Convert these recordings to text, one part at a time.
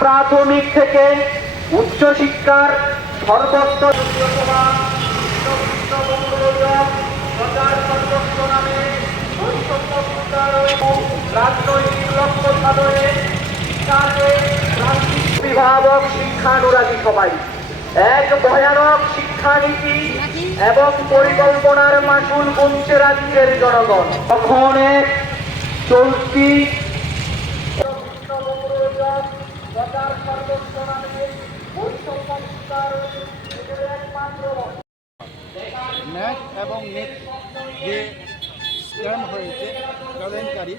প্রাথমিক থেকে উচ্চশিক্ষার সর্বস্তর অভিভাবক শিক্ষানুরাগী সবাই। এক ভয়ানক শিক্ষানীতি এবং পরিকল্পনার মাসুল গুনছে রাজ্যের জনগণ। তখন এক চলতি ন্যাট এবং নেট যে স্ক্যাম হয়েছে, কেলেঙ্কারি,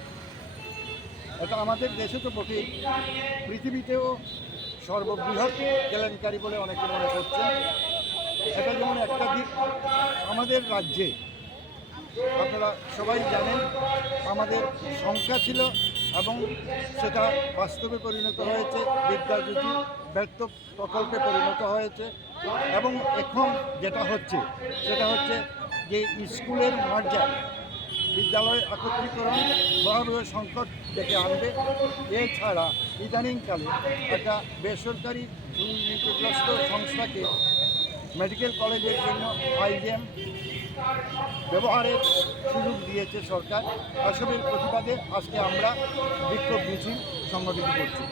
এটা আমাদের দেশে তো বটেই। পৃথিবীতেও সর্ববৃহৎ কেলেঙ্কারি বলে অনেকে মনে করছে এটা যেমন একটা দিক, আমাদের রাজ্যে, আপনারা সবাই জানেন, আমাদের সংখ্যা ছিল এবং সেটা বাস্তবে পরিণত হয়েছে বিদ্যাজ্যোতি ব্যর্থ প্রকল্পে পরিণত হয়েছে এবং এখন যেটা হচ্ছে, সেটা হচ্ছে যে স্কুলের মার্জার বিদ্যালয় একত্রীকরণ বড় সংকট ডেকে আনবে। এছাড়া ইদানিংকালে একটা বেসরকারি দুর্নীতিগ্রস্ত সংস্থাকে মেডিকেল কলেজের জন্য আইজিএম ব্যবহারের সুযোগ দিয়েছে সরকার। এসবের প্রতিবাদে আজকে আমরা বিক্ষোভ মিছিল সংগঠিত করছি।